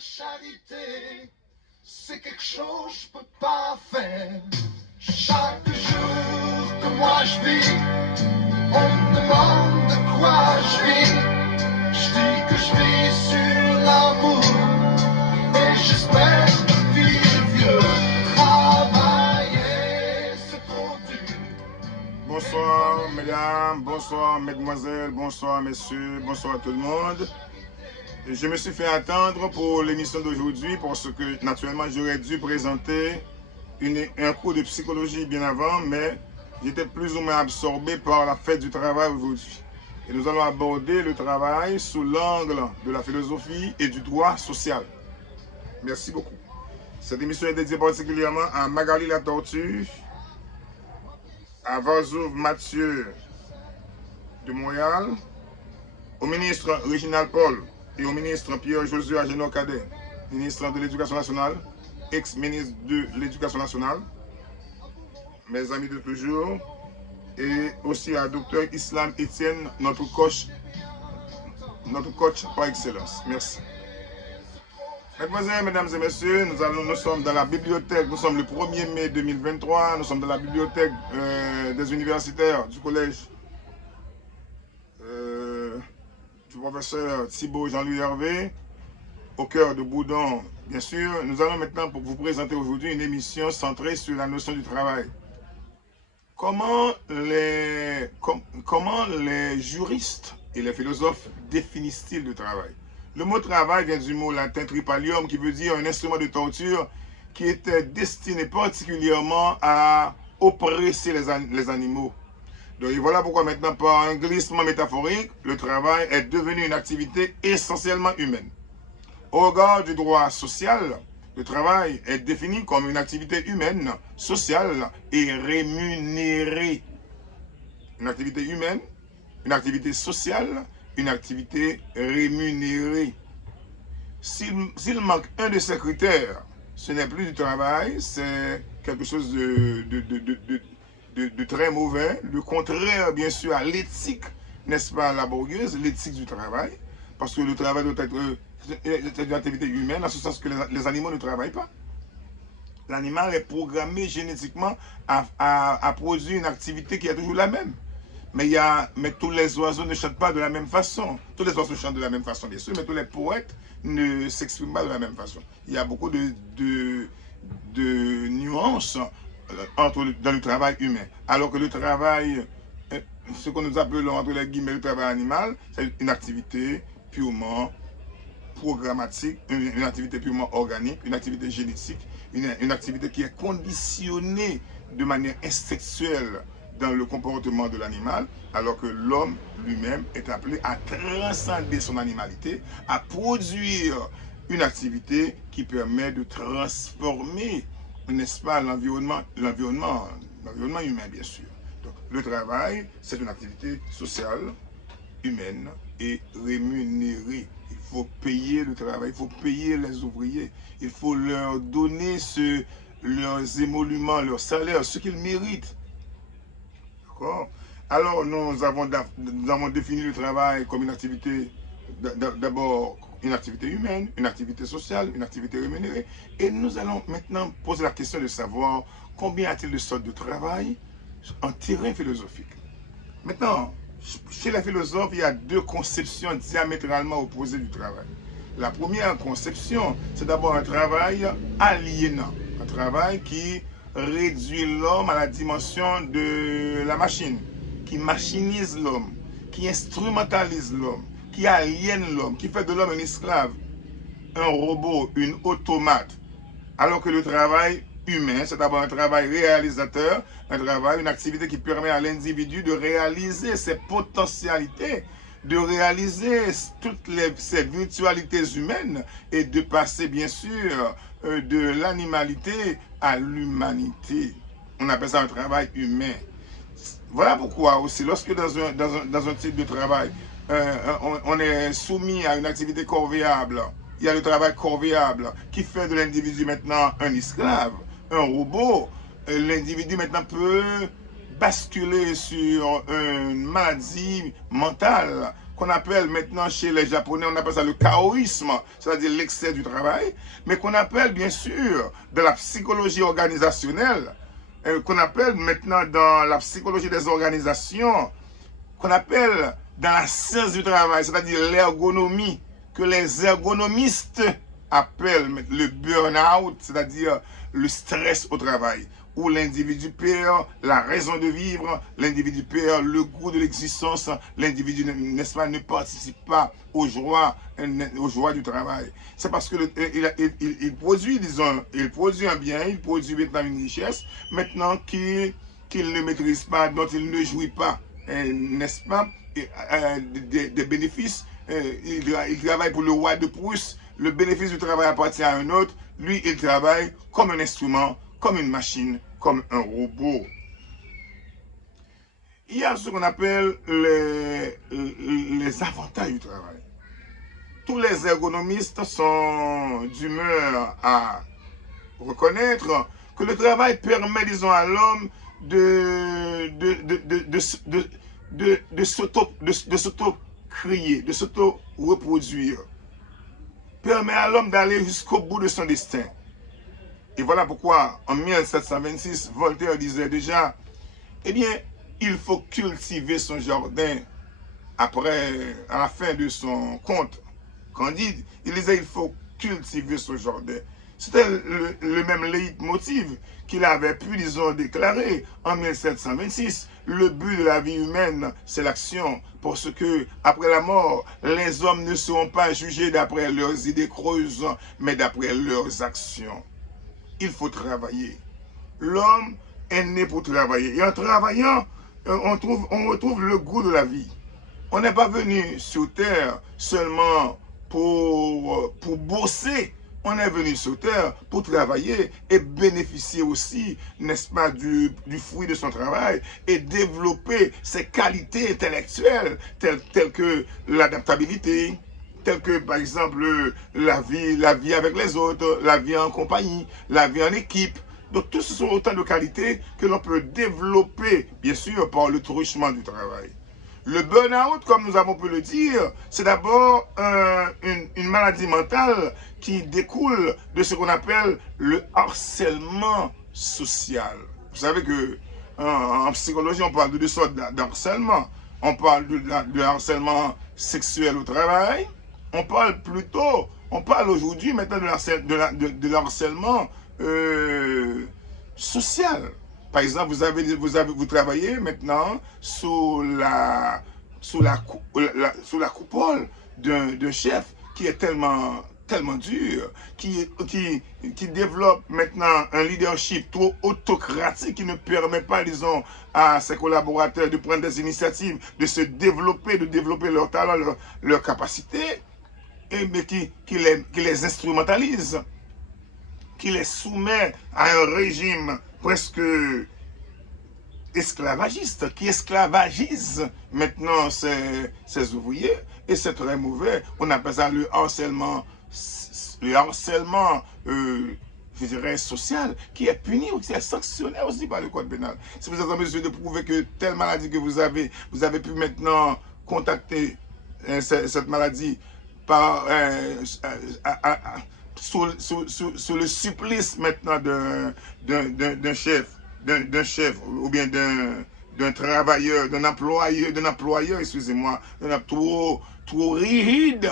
charité, c'est quelque chose que je peux pas faire. Chaque jour que moi je vis, on me demande de quoi je vis. Je dis que je vis sur l'amour et j'espère vivre vieux. Travailler, c'est trop dur. Bonsoir mesdames, bonsoir mesdemoiselles, bonsoir messieurs, bonsoir à tout le monde. Je me suis fait attendre pour l'émission d'aujourd'hui parce que naturellement j'aurais dû présenter un cours de psychologie bien avant, mais j'étais plus ou moins absorbé par la fête du travail aujourd'hui. Et nous allons aborder le travail sous l'angle de la philosophie et du droit social. Merci beaucoup. Cette émission est dédiée particulièrement à Magali la Tortue, à Varzouv Mathieu de Montréal, au ministre Réginald Paul et au ministre Pierre-Josué Agénor-Cadet, ministre de l'Éducation nationale, ex-ministre de l'Éducation nationale, mes amis de toujours, et aussi à Dr Islam Etienne, notre coach par excellence. Merci. Mesdemoiselles, mesdames et messieurs, nous sommes dans la bibliothèque, nous sommes le 1er mai 2023, nous sommes dans la bibliothèque des universitaires du collège du professeur Thibault Jean-Louis Hervé, au cœur de Boudon, bien sûr. Nous allons maintenant vous présenter aujourd'hui une émission centrée sur la notion du travail. Comment les juristes et les philosophes définissent-ils le travail? Le mot travail vient du mot latin tripalium qui veut dire un instrument de torture qui était destiné particulièrement à oppresser les animaux. Donc voilà pourquoi maintenant, par un glissement métaphorique, le travail est devenu une activité essentiellement humaine. Au regard du droit social, le travail est défini comme une activité humaine, sociale et rémunérée. Une activité humaine, une activité sociale, une activité rémunérée. S'il manque un de ces critères, ce n'est plus du travail, c'est quelque chose de très mauvais, le contraire bien sûr à l'éthique, n'est-ce pas, laborieuse, l'éthique du travail, parce que le travail doit être une activité humaine, en ce sens que les animaux ne travaillent pas. L'animal est programmé génétiquement à produire une activité qui est toujours la même. Mais tous les oiseaux ne chantent pas de la même façon. Tous les oiseaux chantent de la même façon, bien sûr, mais tous les poètes ne s'expriment pas de la même façon. Il y a beaucoup de nuances dans le travail humain. Alors que le travail, ce que nous appelons entre les guillemets le travail animal, c'est une activité purement programmatique, une activité purement organique, une activité génétique, une activité qui est conditionnée de manière instinctuelle dans le comportement de l'animal, alors que l'homme lui-même est appelé à transcender son animalité, à produire une activité qui permet de transformer, n'est-ce pas, l'environnement humain, bien sûr. Donc, le travail, c'est une activité sociale, humaine et rémunérée. Il faut payer le travail, il faut payer les ouvriers, il faut leur donner leurs émoluments, leur salaire, ce qu'ils méritent. D'accord? Alors, nous avons défini le travail comme une activité, d'abord une activité humaine, une activité sociale, une activité rémunérée. Et nous allons maintenant poser la question de savoir combien y a-t-il de sortes de travail en terrain philosophique. Maintenant, chez les philosophes, il y a deux conceptions diamétralement opposées du travail. La première conception, c'est d'abord un travail aliénant, un travail qui réduit l'homme à la dimension de la machine, qui machinise l'homme, qui instrumentalise l'homme, qui aliène l'homme, qui fait de l'homme un esclave, un robot, une automate. Alors que le travail humain, c'est d'abord un travail réalisateur, une activité qui permet à l'individu de réaliser ses potentialités, de réaliser toutes ses virtualités humaines et de passer bien sûr de l'animalité à l'humanité. On appelle ça un travail humain. Voilà pourquoi aussi, lorsque dans un type de travail, on est soumis à une activité corvéable, il y a le travail corvéable qui fait de l'individu maintenant un esclave, un robot. L'individu maintenant peut basculer sur une maladie mentale qu'on appelle maintenant chez les Japonais, on appelle ça le chaoïsme, c'est-à-dire l'excès du travail, mais qu'on appelle bien sûr de la psychologie organisationnelle, qu'on appelle maintenant dans la psychologie des organisations, qu'on appelle dans la science du travail, c'est-à-dire l'ergonomie, que les ergonomistes appellent le burn-out, c'est-à-dire le stress au travail, où l'individu perd la raison de vivre, l'individu perd le goût de l'existence, l'individu, n'est-ce pas, ne participe pas aux joies du travail. C'est parce que il produit, disons, il produit un bien, il produit maintenant une richesse, maintenant qu'il ne maîtrise pas, dont il ne jouit pas, n'est-ce pas, des bénéfices. Il travaille pour le roi de Prusse, le bénéfice du travail appartient à un autre, lui il travaille comme un instrument, comme une machine, comme un robot. Il y a ce qu'on appelle les avantages du travail. Tous les ergonomistes sont d'humeur à reconnaître que le travail permet, disons, à l'homme de s'auto-crier, de s'auto-reproduire. Permet à l'homme d'aller jusqu'au bout de son destin. Et voilà pourquoi, en 1726, Voltaire disait déjà, eh bien, il faut cultiver son jardin. Après, à la fin de son conte Candide, il disait, il faut cultiver son jardin. C'était le même leitmotiv qu'il avait pu, disons, déclarer en 1726. Le but de la vie humaine, c'est l'action. Parce que, après la mort, les hommes ne seront pas jugés d'après leurs idées creuses, mais d'après leurs actions. Il faut travailler. L'homme est né pour travailler. Et en travaillant, on retrouve le goût de la vie. On n'est pas venu sur terre seulement pour bosser. On est venu sur terre pour travailler et bénéficier aussi, n'est-ce pas, du fruit de son travail et développer ses qualités intellectuelles telles que l'adaptabilité, telles que par exemple la vie avec les autres, la vie en compagnie, la vie en équipe. Donc tout ce sont autant de qualités que l'on peut développer, bien sûr, par le truchement du travail. Le burn-out, comme nous avons pu le dire, c'est d'abord une maladie mentale qui découle de ce qu'on appelle le harcèlement social. Vous savez que en psychologie, on parle de deux sortes d'harcèlement. On parle de harcèlement sexuel au travail. On parle aujourd'hui maintenant de l'harcèlement social. Par exemple, vous travaillez maintenant sous la coupole d'un chef qui est tellement dur, qui développe maintenant un leadership trop autocratique qui ne permet pas, disons, à ses collaborateurs de prendre des initiatives, de se développer, de développer leurs talents, leurs capacités, mais qui les instrumentalise, qui les soumet à un régime presque esclavagiste, qui esclavagise maintenant ses ouvriers, et c'est très mauvais. On appelle ça le harcèlement, je dirais, social, qui est puni ou qui est sanctionné aussi par le code pénal. Si vous êtes en mesure de prouver que telle maladie que vous avez pu maintenant contacter cette maladie par sous le supplice maintenant d'un chef, ou bien d'un travailleur, d'un employeur, excusez-moi, trop rigide,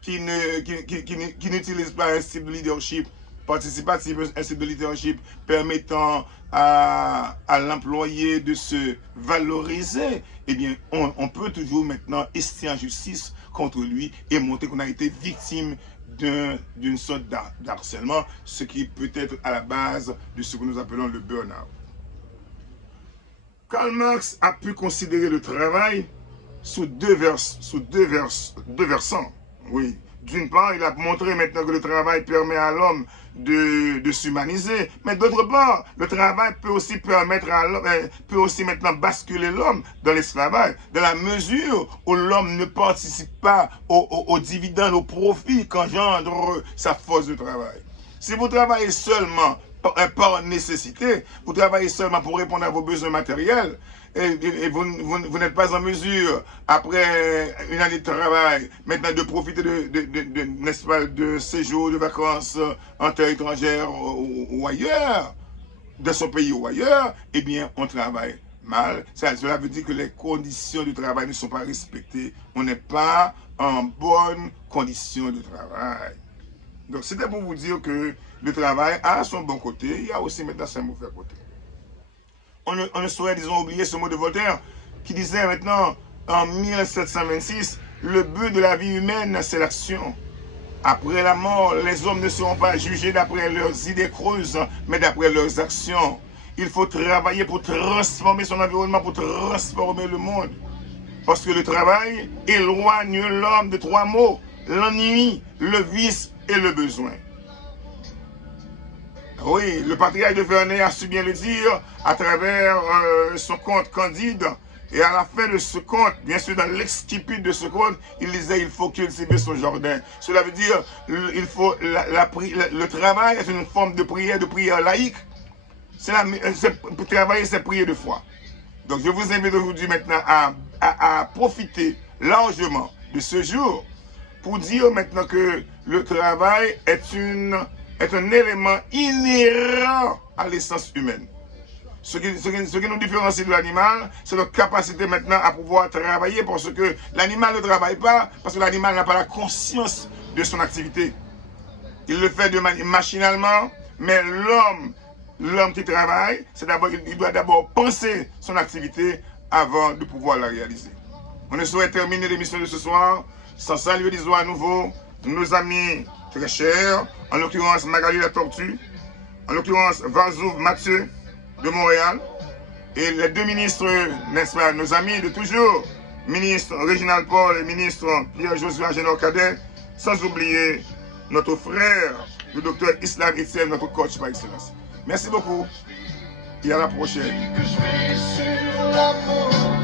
qui n'utilise pas un style de leadership participatif, un style de leadership permettant à l'employé de se valoriser, eh bien, on peut toujours maintenant ester en justice contre lui et montrer qu'on a été victime d'une sorte d'harcèlement, ce qui peut être à la base de ce que nous appelons le burn-out. Karl Marx a pu considérer le travail sous deux versants. Oui. D'une part, il a montré maintenant que le travail permet à l'homme de s'humaniser, mais d'autre part, le travail peut aussi permettre à l'homme, peut aussi maintenant basculer l'homme dans l'esclavage, dans la mesure où l'homme ne participe pas aux dividendes, aux profits qu'engendre sa force de travail. Si vous travaillez seulement par nécessité. Vous travaillez seulement pour répondre à vos besoins matériels. Et vous n'êtes pas en mesure, après une année de travail, maintenant de profiter n'est-ce pas, de séjours, de vacances en terre étrangère ou ailleurs, de son pays ou ailleurs, eh bien, on travaille mal. Cela veut dire que les conditions de travail ne sont pas respectées. On n'est pas en bonne condition de travail. Donc, c'était pour vous dire que le travail a son bon côté, il y a aussi maintenant son mauvais côté. On ne saurait, disons, oublier ce mot de Voltaire qui disait maintenant, en 1726, le but de la vie humaine, c'est l'action. Après la mort, les hommes ne seront pas jugés d'après leurs idées creuses, mais d'après leurs actions. Il faut travailler pour transformer son environnement, pour transformer le monde. Parce que le travail éloigne l'homme de trois mots: l'ennui, le vice et le besoin. Oui, le patriarche de Vernet a su bien le dire à travers son conte Candide. Et à la fin de ce conte, bien sûr dans l'excipit de ce conte, il disait: il faut cultiver son jardin. Cela veut dire le travail est une forme de prière laïque. Travailler, c'est prier de foi. Donc je vous invite aujourd'hui maintenant à profiter largement de ce jour pour dire maintenant que le travail est un élément inhérent à l'essence humaine. Ce qui nous différencie de l'animal, c'est notre capacité maintenant à pouvoir travailler, parce que l'animal ne travaille pas, parce que l'animal n'a pas la conscience de son activité. Il le fait de manière machinalement, mais l'homme qui travaille, il doit d'abord penser son activité avant de pouvoir la réaliser. On ne saurait terminer l'émission de ce soir sans saluer, disons à nouveau, nos amis très chers, en l'occurrence Magali la Tortue, en l'occurrence Vazouv Mathieu de Montréal, et les deux ministres, n'est-ce pas, nos amis de toujours, ministre Réginald Paul et ministre Pierre-Josué Agénor Cadet, sans oublier notre frère, le docteur Islam Etienne, notre coach par excellence. Merci beaucoup et à la prochaine. Que je vais sur l'amour.